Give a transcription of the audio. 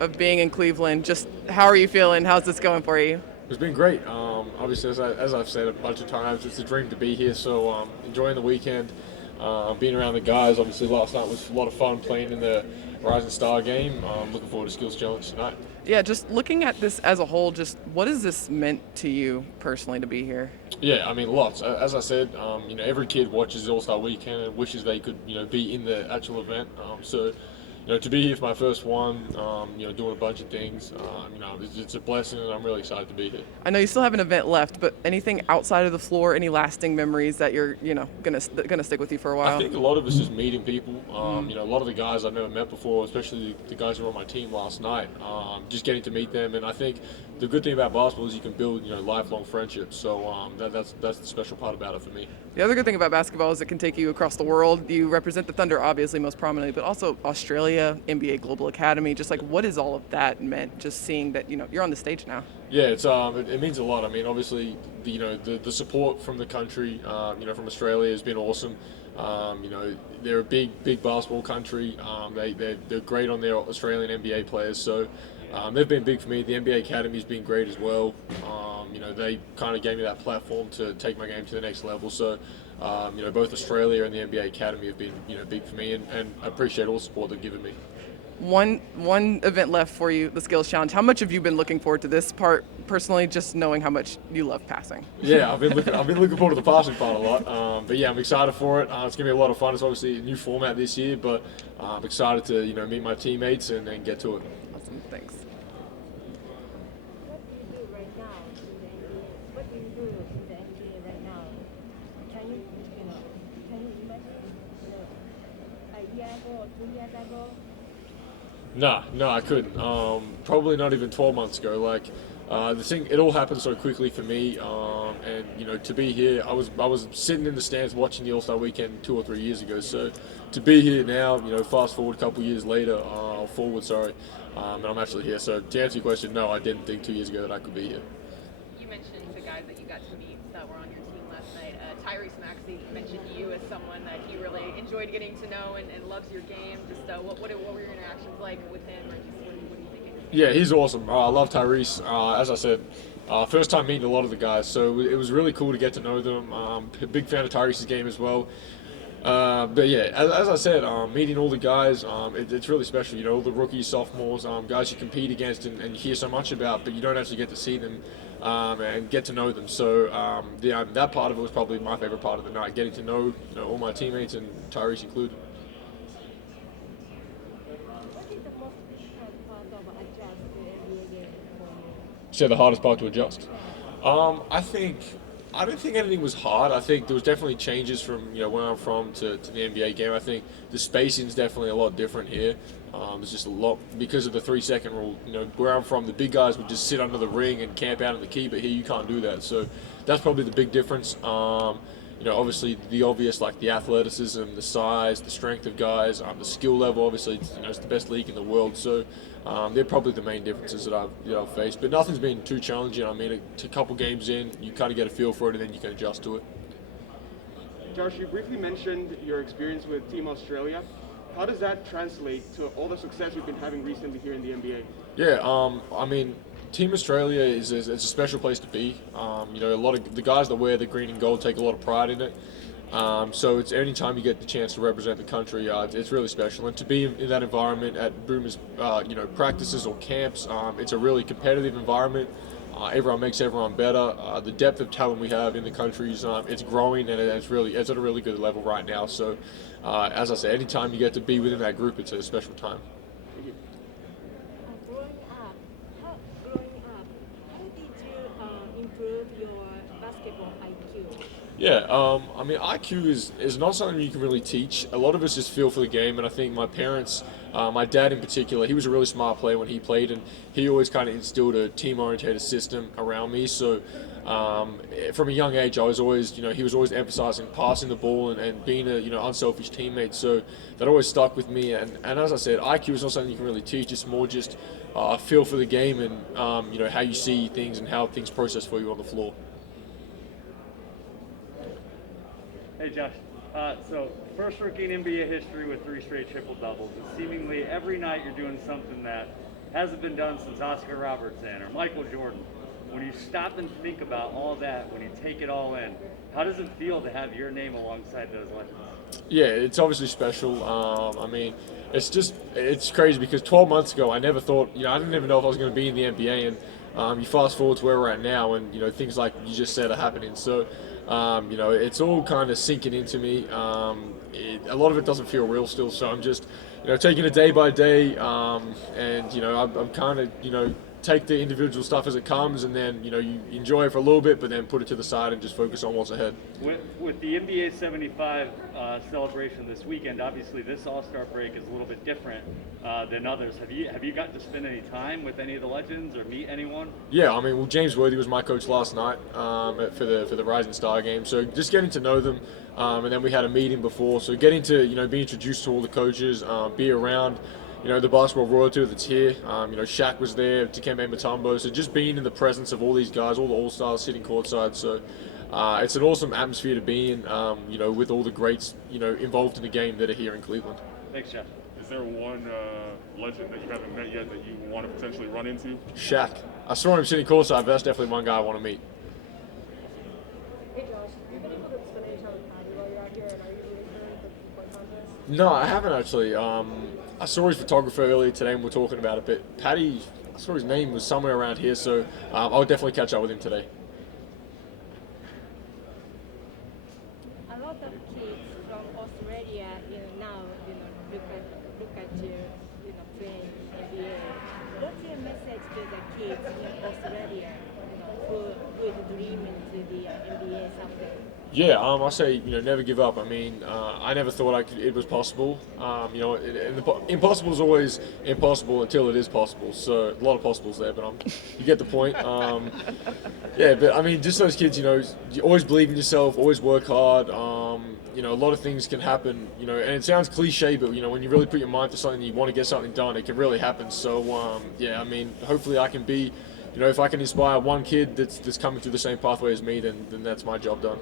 of being in Cleveland. Just how are you feeling? How's this going for you? It's been great. Obviously, as I've said a bunch of times, it's a dream to be here. So enjoying the weekend, being around the guys. Obviously, last night was a lot of fun playing in the Rising Star game. Looking forward to Skills Challenge tonight. Yeah, just looking at this as a whole, just what has this meant to you personally to be here? Yeah, I mean lots. As I said, every kid watches the All Star Weekend and wishes they could be in the actual event. To be here for my first one, doing a bunch of things, it's a blessing, and I'm really excited to be here. I know you still have an event left, but anything outside of the floor, any lasting memories that you're, gonna stick with you for a I while? think a lot of it's just meeting people. A lot of the guys I've never met before, especially the guys who were on my team last night. Just getting to meet them, and I think the good thing about basketball is you can build, lifelong friendships. So that's the special part about it for me. The other good thing about basketball is it can take you across the world. You represent the Thunder, obviously, most prominently, but also Australia, NBA Global Academy. Just like, what has all of that meant? Just seeing that, you're on the stage now. Yeah, it means a lot. I mean, obviously, the support from the country, from Australia has been awesome. They're a big basketball country. They're great on their Australian NBA players, so they've been big for me. The NBA Academy's been great as well. They kind of gave me that platform to take my game to the next level. So, both Australia and the NBA Academy have been big for me, and I appreciate all the support they've given me. One event left for you, the Skills Challenge. How much have you been looking forward to this part personally? Just knowing how much you love passing. Yeah, I've been looking forward to the passing part a lot. But yeah, I'm excited for it. It's gonna be a lot of fun. It's obviously a new format this year, but I'm excited to meet my teammates and get to it. Awesome, thanks. What do you do right now in the NBA? What do you do in the NBA right now? Can you imagine, a year ago or 2 years ago? No, I couldn't. Probably not even 12 months ago. The thing, it all happened so quickly for me. And to be here, I was sitting in the stands watching the All Star Weekend 2 or 3 years ago. So to be here now, fast forward a couple years later, forward, sorry, and I'm actually here. So to answer your question, no, I didn't think 2 years ago that I could be here. You mentioned the guys that you got to meet that were on your team last night. Tyrese Maxey mentioned you as someone that he really enjoyed getting to know and loves your game. Just what were your interactions like with him, or just what are you thinking? Yeah, he's awesome. I love Tyrese. As I said, first time meeting a lot of the guys, so it was really cool to get to know them. A big fan of Tyrese's game as well. But yeah, as I said, meeting all the guys, it's really special. All the rookies, sophomores, guys you compete against and hear so much about, but you don't actually get to see them and get to know them. So that part of it was probably my favorite part of the night, getting to know all my teammates and Tyrese included. What is the most difficult part of adjust to NBA game for you? So the hardest part to adjust. I think I don't think anything was hard. I think there was definitely changes from where I'm from to the NBA game. I think the spacing is definitely a lot different here. There's just a lot because of the 3 second rule. Where I'm from, the big guys would just sit under the ring and camp out in the key, but here you can't do that. So that's probably the big difference. Obviously the obvious like the athleticism, the size, the strength of guys, the skill level. Obviously, it's the best league in the world. So they're probably the main differences that I've faced. But nothing's been too challenging. I mean, a couple games in, you kind of get a feel for it, and then you can adjust to it. Josh, you briefly mentioned your experience with Team Australia. How does that translate to all the success you've been having recently here in the NBA? Yeah, I mean, Team Australia is it's a special place to be. A lot of the guys that wear the green and gold take a lot of pride in it. So it's any time you get the chance to represent the country, it's really special. And to be in that environment at Boomers, practices or camps, it's a really competitive environment. Everyone makes everyone better. The depth of talent we have in the country is it's growing, and it's at a really good level right now. So, as I say, anytime you get to be within that group, it's a special time. Growing up, how did you improve your basketball IQ? Yeah, I mean, IQ is not something you can really teach. A lot of us just feel for the game, and I think my parents, my dad in particular, he was a really smart player when he played, and he always kind of instilled a team-oriented system around me. So, from a young age, I was always, he was always emphasizing passing the ball and being a, unselfish teammate. So that always stuck with me. And as I said, IQ is not something you can really teach. It's more just feel for the game and, how you see things and how things process for you on the floor. Hey Josh, so first rookie in NBA history with 3 straight triple doubles. And seemingly every night you're doing something that hasn't been done since Oscar Robertson or Michael Jordan. When you stop and think about all that, when you take it all in, how does it feel to have your name alongside those legends? Yeah, it's obviously special. I mean, it's crazy because 12 months ago, I never thought, I didn't even know if I was going to be in the NBA. And you fast forward to where we're at now, and things like you just said are happening. So, it's all kind of sinking into me. A lot of it doesn't feel real still. So I'm just, taking it day by day, and I'm kind of, take the individual stuff as it comes, and then you enjoy it for a little bit, but then put it to the side and just focus on what's ahead. With the NBA 75 celebration this weekend, obviously this AllStar break is a little bit different than others. Have you gotten to spend any time with any of the legends or meet anyone? Yeah, I mean, well, James Worthy was my coach last night for the Rising Star game, so just getting to know them, and then we had a meeting before, so getting to be introduced to all the coaches, be around the basketball royalty that's here. Shaq was there, Dikembe Mutombo. So just being in the presence of all these guys, all the All-Stars sitting courtside. So it's an awesome atmosphere to be in, with all the greats, involved in the game that are here in Cleveland. Thanks, Jeff. Is there one legend that you haven't met yet that you want to potentially run into? Shaq. I saw him sitting courtside, but that's definitely one guy I want to meet. Hey Josh, have you been able to spend any time with Patty while you're out here, and are you rooting for the point contest? No, I haven't actually. I saw his photographer earlier today and we're talking about it, but Patty, I saw his name was somewhere around here, so I'll definitely catch up with him today. A lot of kids from Australia, now, look at you, playing NBA. What's your message to the kids in Australia, who is dreaming to the NBA someday? Yeah, I say never give up. I mean, I never thought it was possible. Impossible is always impossible until it is possible. So a lot of possibles there, but you get the point. Yeah, but I mean, just those kids, you always believe in yourself, always work hard. A lot of things can happen. And it sounds cliche, but when you really put your mind to something, you want to get something done, it can really happen. So yeah, I mean, hopefully I can be. If I can inspire one kid that's coming through the same pathway as me, then that's my job done.